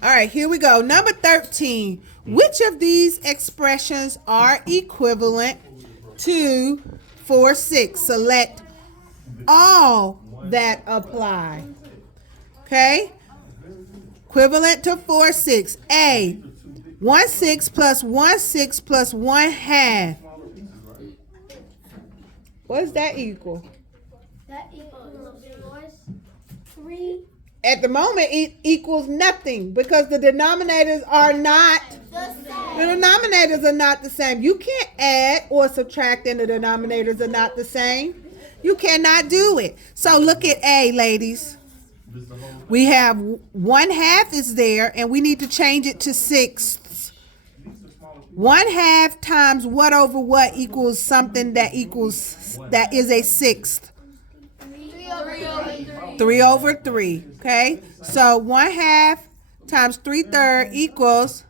All right, here we go. Number 13. Which of these expressions are equivalent to 4, 6? Select all that apply. Okay? Equivalent to 4, 6. A. 1, 6 plus 1, 6 plus 1 half. What does that equal? That equals 3. At the moment, it equals nothing because the denominators are not the denominators are not the same. You can't add or subtract and the denominators are not the same. You cannot do it. So look at A, ladies. We have 1 half is there and we need to change it to sixths. 1 half times what over what equals something that is a sixth? 3 over 3. Okay, so 1 half times 3/3 equals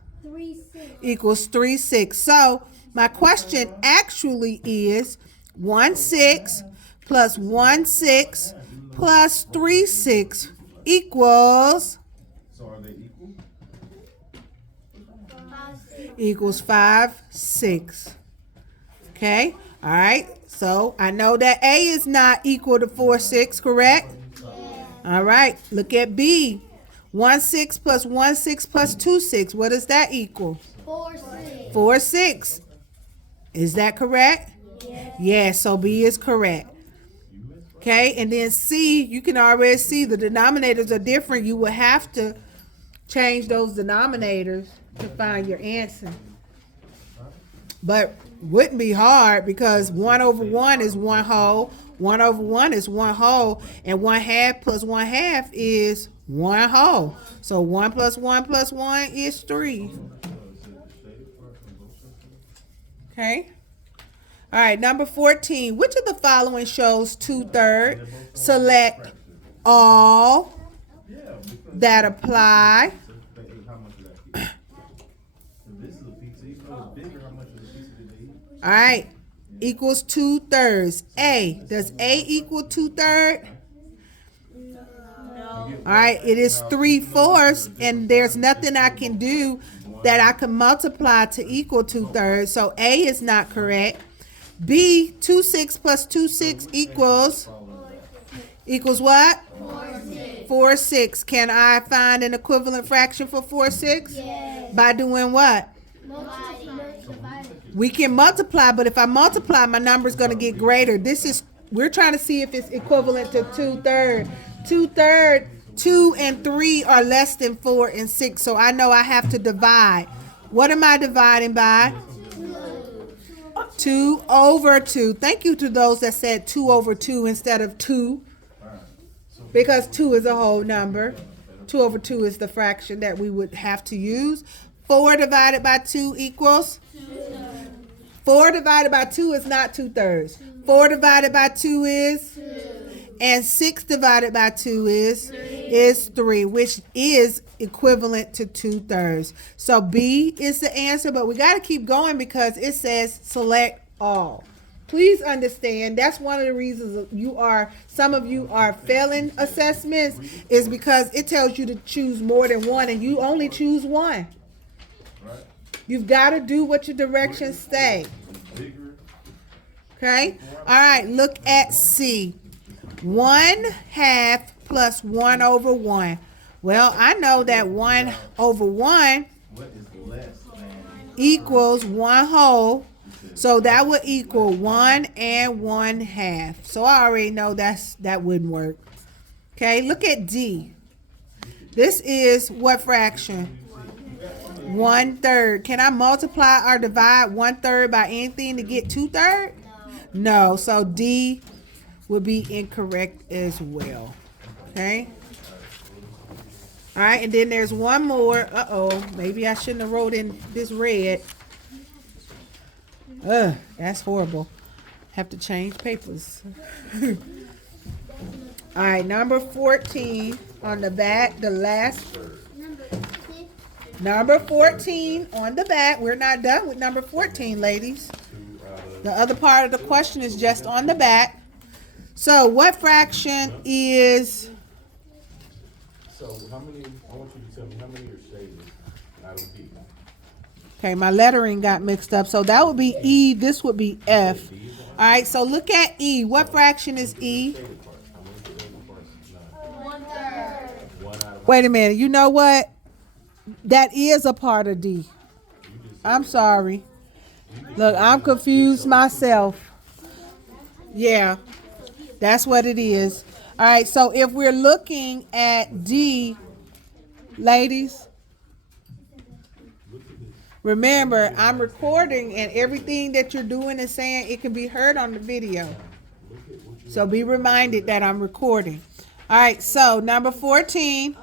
3 6. So my question actually is 1 6 plus 1 6 plus 3 6 equals equals 5 6. Okay, all right. So I know that A is not equal to 4 6, correct? All right, look at B. 1 6 plus 1 6 plus 2 6. What does that equal? 4 6. 4 6. Is that correct? Yes, so B is correct. Okay, and then C, you can already see the denominators are different. You will have to change those denominators to find your answer. But wouldn't be hard because 1 over 1 is 1 whole. 1 over 1 is 1 whole. And 1 half plus 1 half is 1 whole. So 1 plus 1 plus 1 is 3. Okay. All right, number 14. Which of the following shows 2/3? Select all that apply. All right, equals 2/3. A, does A equal 2/3? All right, it is 3/4, and there's nothing I can do that I can multiply to equal 2/3. So A is not correct. B, 2 6 plus 2 6 equals what? 4 6. Can I find an equivalent fraction for 4 6? Yes. By doing what? We can multiply, but if I multiply, my number is going to get greater. We're trying to see if it's equivalent to 2/3. 2/3, 2 and 3 are less than 4 and 6, so I know I have to divide. What am I dividing by? 2 over 2. Thank you to those that said 2 over 2 instead of 2, because 2 is a whole number. 2 over 2 is the fraction that we would have to use. 4 divided by 2 equals? 4 divided by 2 is not 2/3. 4 divided by 2 is? And 6 divided by 2 is 3, which is equivalent to 2/3. So B is the answer, but we got to keep going because it says select all. Please understand that's one of the reasons some of you are failing assessments is because it tells you to choose more than one and you only choose one. You've got to do what your directions say. Okay? All right, look at C. 1 half plus 1 over 1. Well, I know that 1 over 1 equals 1 whole. So that would equal 1 and 1 half. So I already know that wouldn't work. Okay, look at D. This is what fraction? 1/3. Can I multiply or divide 1/3 by anything to get 2/3? No, so D would be incorrect as well. Okay. All right, and then there's one more. Maybe I shouldn't have wrote in this red. That's horrible. Have to change papers. All right, number 14 on the back, the last. Number 14 on the back. We're not done with number 14, ladies. The other part of the question is just on the back. So what fraction is... So how many, I want you you to tell me how many are shaded out of D. Okay, my lettering got mixed up. So that would be E. This would be F. All right, so look at E. What fraction is E? Shaded parts. How many shaded parts? None. 1/3. 1 out of Wait a minute. You know what? That is a part of D. I'm sorry. Look, I'm confused myself. Yeah, that's what it is. All right, so if we're looking at D, ladies, remember, I'm recording and everything that you're doing and saying, it can be heard on the video. So be reminded that I'm recording. All right, so number 14.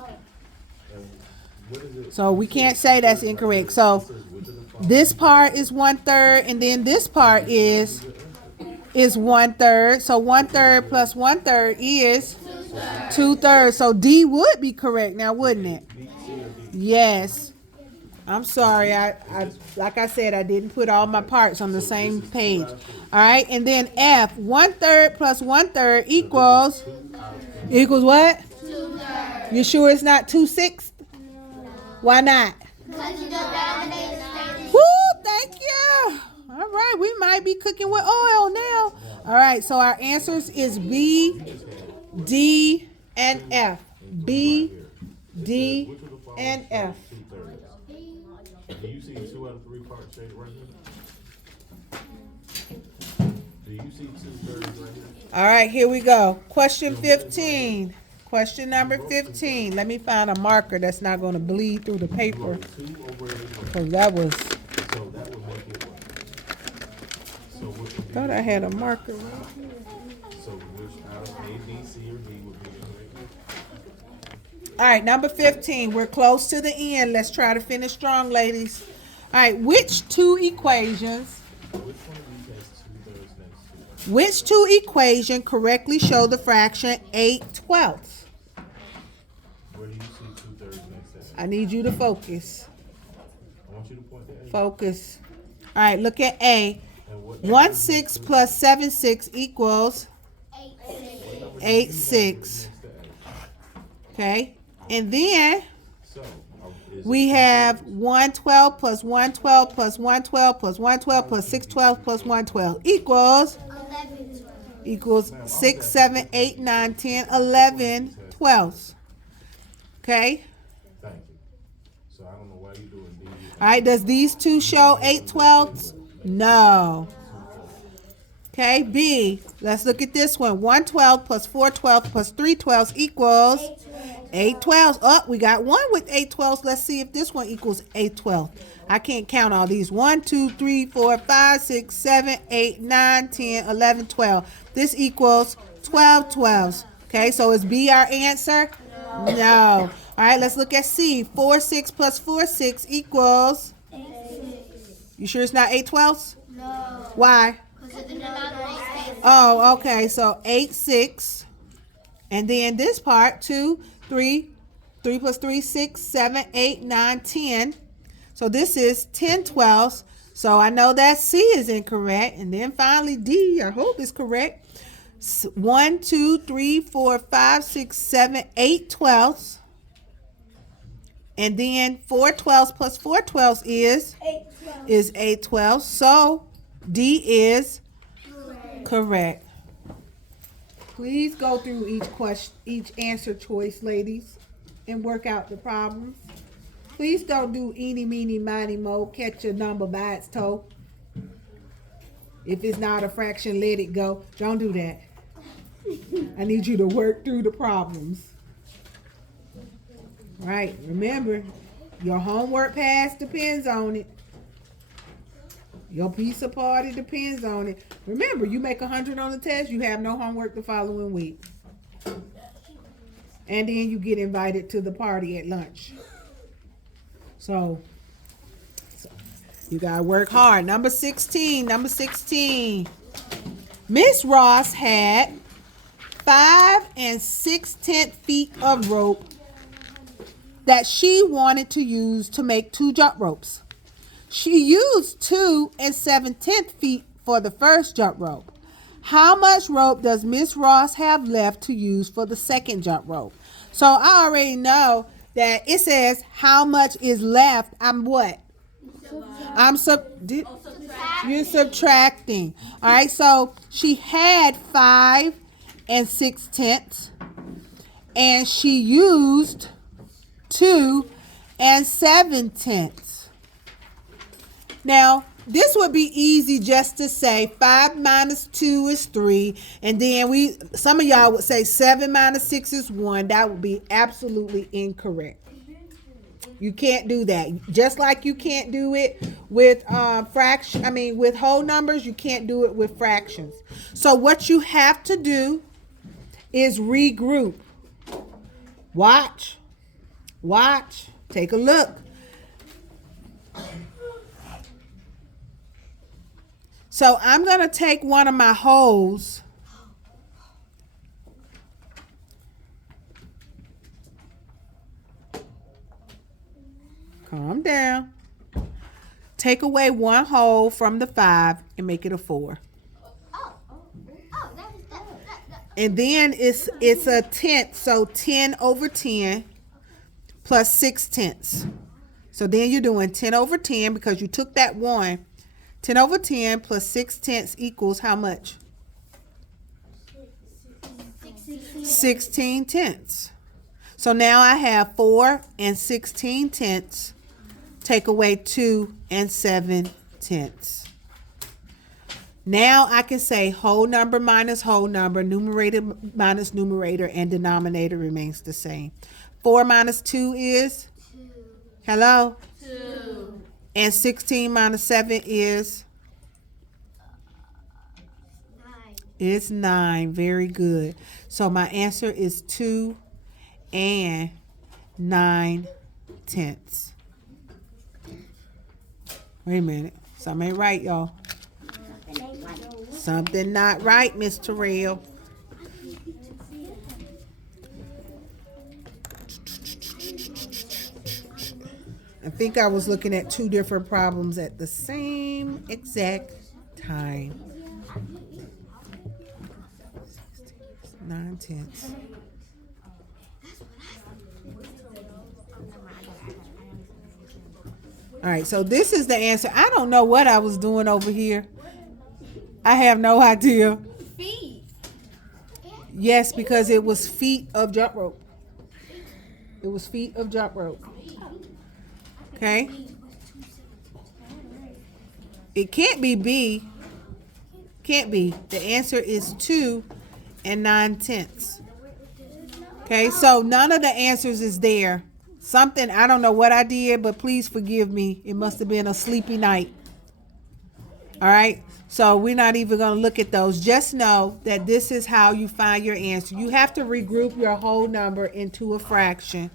what is it? So we can't say that's incorrect. So this part is 1/3, and then this part is 1/3. So 1/3 plus 1/3 is 2/3. So D would be correct now, wouldn't it? Yes. I'm sorry. I like I said, I didn't put all my parts on the same page. All right, and then F, 1/3 plus 1/3 equals what? 2/3. You sure it's not 2/6? Why not? Because you don't dominate the Woo, thank you. All right, we might be cooking with oil now. All right, so our answers is B, D, and F. B, D, and F. 2/3. Do you see 2 out of 3 parts shaded right here? Do you see 2/3 right here? All right, here we go. Question 15. Question number 15. Let me find a marker that's not going to bleed through the paper. 2 over 8. Because that was, So that would make it what? So what would be? thought I had a marker. So which out of A, B, C, or D would be incorrect? All right, number 15. We're close to the end. Let's try to finish strong, ladies. All right, which two equations, Which one of these has 2/3 next to it? which two equation correctly show the fraction 8/12? Where do you see 2/3 next to it? I need you to focus. I want you to point to A. Focus. All right, look at A. And what 1/6 plus 7/6 equals 8/6. 8/6. next to A? Okay, and then So is we have 1/12 plus 1/12 plus 1/12 plus 1/12 plus 6/12 plus 1/12 equals 11/12. 6, 7, 8, 9, 10, 11 twelfths. Okay, Thank you. So I don't know why you're doing D. all right, does these two show 8/12ths? No. Okay, B, let's look at this one. 1/12 plus 4/12 plus 3/12 equals 8/12. Oh, we got one with 8/12. Let's see if this one equals 8/12. I can't count all these. 1, 2, 3, 4, 5, 6, 7, 8, 9, 10, 11, 12. This equals 12/12. Okay, so is B our answer? No. All right, let's look at C. 4/6 plus 4/6 equals. 8/6. You sure it's not 8/12? No. Why? Because the denominator is 8. Oh, okay. So 8/6. And then this part, 2, 3, 3 plus 3, 6, 7, 8, 9, 10. So this is 10/12. So I know that C is incorrect. And then finally D, I hope is correct. 1, 2, 3, 4, 5, 6, 7, 8/12. And then 4/12 plus 4/12 is 8/12. 8/12. So D is correct. Please go through each question, each answer choice, ladies, and work out the problems. Please don't do eeny, meeny, miny, mo, catch a number by its toe. If it's not a fraction, let it go. Don't do that. I need you to work through the problems. Right, remember, your homework pass depends on it. Your pizza party depends on it. Remember, you make 100 on the test, you have no homework the following week. And then you get invited to the party at lunch. So you gotta work hard. Number 16. Miss Ross had 5 6/10 feet of rope that she wanted to use to make 2 jump ropes. She used 2 7/10 feet for the first jump rope. How much rope does Miss Ross have left to use for the second jump rope? So I already know that it says how much is left. I'm what? You're subtracting. All right, so she had 5 6/10, and she used 2 7/10. Now, this would be easy just to say 5 minus 2 is 3, and then some of y'all would say 7 minus 6 is 1. That would be absolutely incorrect. You can't do that. Just like you can't do it with with whole numbers, you can't do it with fractions. So what you have to do is regroup. Watch. Take a look. So I'm going to take one of my wholes. Calm down. Take away one whole from the 5 and make it a 4. And then it's a tenth, so 10 over 10 plus 6/10. So then you're doing 10 over 10 because you took that 1. 10 over 10 plus 6/10 equals how much? 16/10. So now I have 4 16/10. Take away 2 7/10. Now I can say whole number minus whole number, numerator minus numerator, and denominator remains the same. 4 minus 2 is? 2. Hello? 2. And 16 minus 7 is? 9. It's 9. Very good. So my answer is 2 9/10. Wait a minute. Something ain't right, y'all. Something not right, Miss Terrell. I think I was looking at 2 different problems at the same exact time. 9/10. All right, so this is the answer. I don't know what I was doing over here. I have no idea. Feet. Yes, because it was feet of jump rope. It was feet of jump rope. Okay? It can't be B. Can't be. The answer is 2 9/10. Okay, so none of the answers is there. Something, I don't know what I did, but please forgive me. It must have been a sleepy night. All right, so we're not even going to look at those. Just know that this is how you find your answer. You have to regroup your whole number into a fraction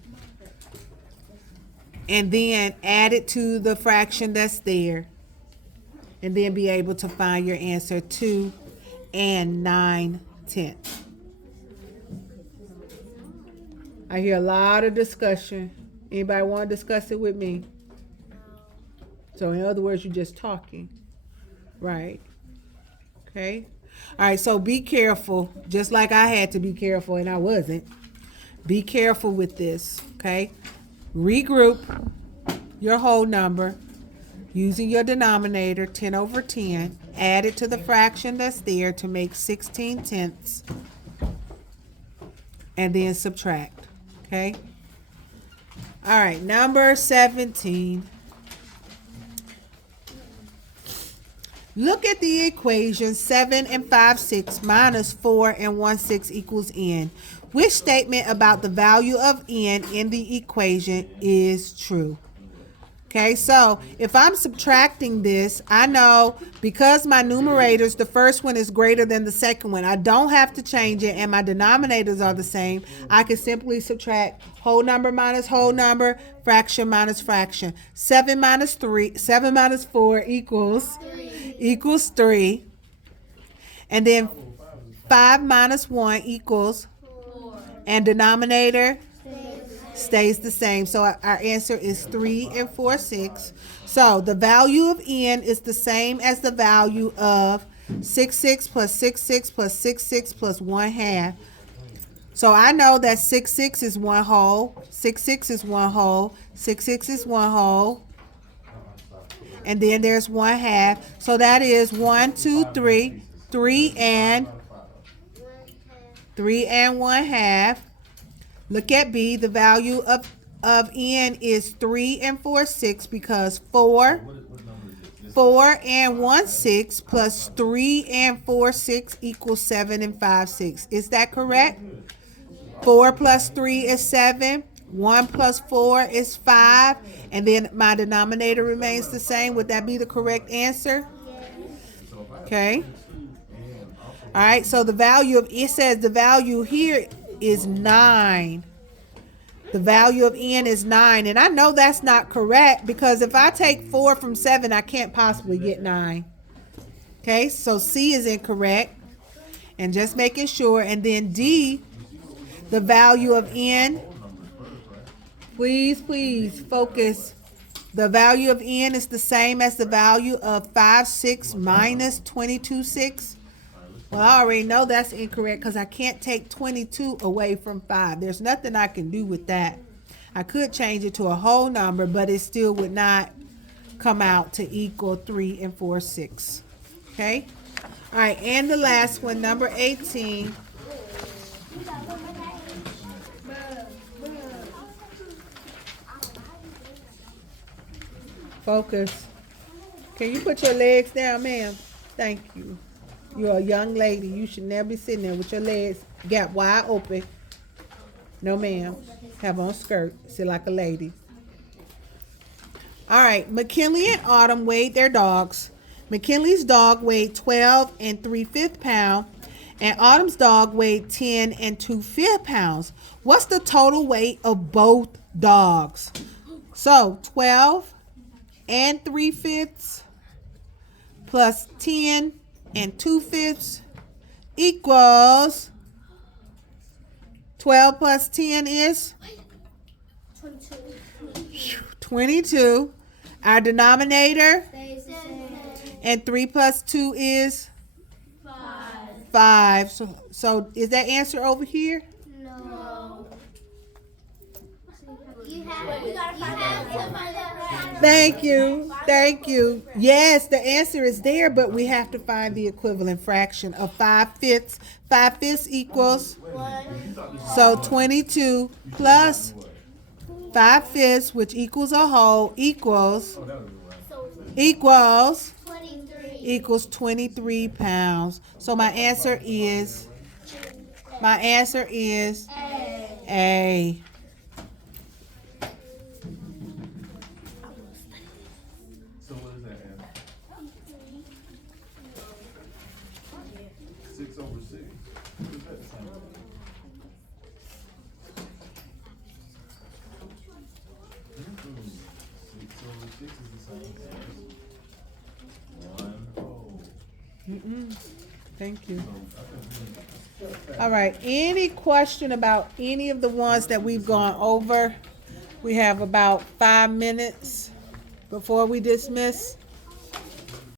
and then add it to the fraction that's there and then be able to find your answer, 2 9/10. I hear a lot of discussion. Anybody want to discuss it with me? So in other words, you're just talking. Right. Okay. All right, so be careful, just like I had to be careful and I wasn't. Be careful with this, okay? Regroup your whole number using your denominator, 10 over 10. Add it to the fraction that's there to make 16/10. And then subtract, okay? All right, number 17. Look at the equation 7 5/6 minus 4 1/6 equals n. Which statement about the value of n in the equation is true? Okay, so if I'm subtracting this, I know because my numerators, the first one is greater than the second one, I don't have to change it, and my denominators are the same. I can simply subtract whole number minus whole number, fraction minus fraction. 7 minus 4 equals 3. And then 5 minus 1 equals 4. and denominator stays the same. So our answer is 3 4/6. So the value of n is the same as the value of 6 plus 6 plus 6 plus 1/2. So I know that 6, 6 is one whole, 6, 6 is one whole, 6, 6 is one whole, and then there's 1/2. So that is 1, 2, 3, 3 and 1/2. Look at B. The value of n is 3 and 4/6 because 4 and 1/6 plus 3 and 4/6 equals 7 and 5/6. Is that correct? 4 plus 3 is 7. 1 plus 4 is 5. And then my denominator remains the same. Would that be the correct answer? Okay. All right. So the value of, it says the value here is 9. The value of n is 9. And I know that's not correct because if I take 4 from 7, I can't possibly get 9. Okay. So C is incorrect. And just making sure. And then D, the value of n, please focus. The value of n is the same as the value of 5, 6 minus 22, 6. Well, I already know that's incorrect because I can't take 22 away from 5. There's nothing I can do with that. I could change it to a whole number, but it still would not come out to equal 3 and 4/6. Okay? All right, and the last one, number 18. Focus. Can you put your legs down, ma'am? Thank you. You're a young lady. You should never be sitting there with your legs gap wide open. No, ma'am. Have on skirt. Sit like a lady. All right. McKinley and Autumn weighed their dogs. McKinley's dog weighed 12 and 3/5 pounds, and Autumn's dog weighed 10 and 2/5 pounds. What's the total weight of both dogs? So 12 and 3/5 plus 10 and 2/5 equals 12 plus 10 is 22. Our denominator, and 3 plus 2 is 5. So is that answer over here? No. You have to find out. Thank you. Thank you. Yes, the answer is there, but we have to find the equivalent fraction of 5/5. 5/5 equals, so 22 plus 5/5, which equals a whole, equals 23 pounds. So my answer is A. So what is that, Anna? 6 over 6. Is that the same thing? Mm-mm. 6 over 6 is the same as 1 whole. Thank you. So I think All right. Any question about any of the ones that we've gone over? We have about 5 minutes before we dismiss.